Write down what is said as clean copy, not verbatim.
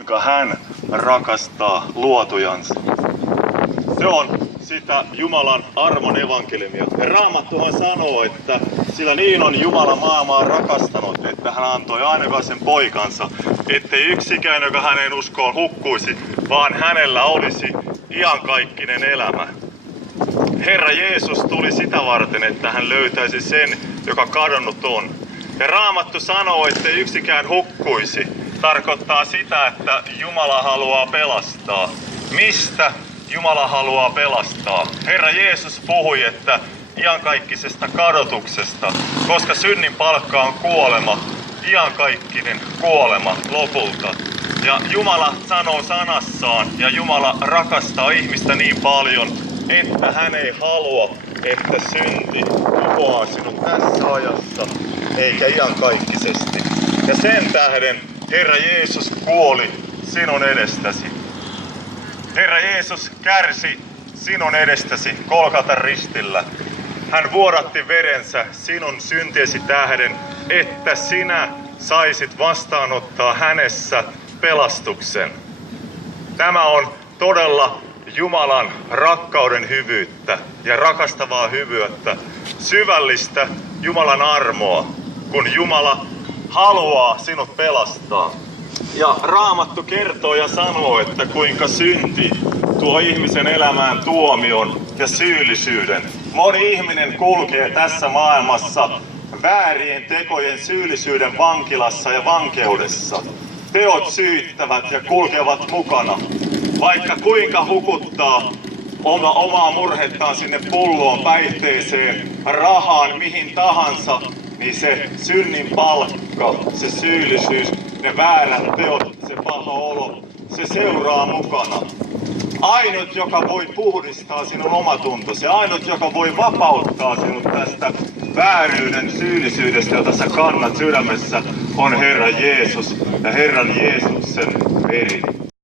kuinka hän rakastaa luotujansa. Se on sitä Jumalan armon evankeliumia. Ja Raamattuhan sanoo, että sillä niin on Jumala maailmaa rakastanut, että hän antoi ainokaisen poikansa, ettei yksikään, joka hänen uskoon hukkuisi, vaan hänellä olisi iankaikkinen elämä. Herra Jeesus tuli sitä varten, että hän löytäisi sen, joka kadonnut on. Ja Raamattu sanoo, ettei yksikään hukkuisi. Tarkoittaa sitä, että Jumala haluaa pelastaa. Mistä Jumala haluaa pelastaa? Herra Jeesus puhui, että iankaikkisesta kadotuksesta, koska synnin palkka on kuolema, iankaikkinen kuolema lopulta. Ja Jumala sanoo sanassaan, ja Jumala rakastaa ihmistä niin paljon, että hän ei halua, että synti tuhoaa sinut tässä ajassa, eikä iankaikkisesti. Ja sen tähden Herra Jeesus kuoli sinun edestäsi. Herra Jeesus kärsi sinun edestäsi Golgatan ristillä. Hän vuodatti verensä sinun syntiesi tähden, että sinä saisit vastaanottaa hänessä pelastuksen. Tämä on todella Jumalan rakkauden hyvyyttä ja rakastavaa hyvyyttä, syvällistä Jumalan armoa, kun Jumala haluaa sinut pelastaa. Ja Raamattu kertoo ja sanoo, että kuinka synti tuo ihmisen elämään tuomion ja syyllisyyden. Moni ihminen kulkee tässä maailmassa väärien tekojen syyllisyyden vankilassa ja vankeudessa. Teot syyttävät ja kulkevat mukana. Vaikka kuinka hukuttaa omaa murhettaan sinne pulloon, päihteeseen, rahaan, mihin tahansa, niin se synnin palkka, se syyllisyys, ne väärät teot, se paha olo, se seuraa mukana. Ainut, joka voi puhdistaa sinun omatuntosi, ainut, joka voi vapauttaa sinut tästä vääryyden syyllisyydestä, jota sä kannat sydämessä, on Herra Jeesus ja Herran Jeesuksen veri.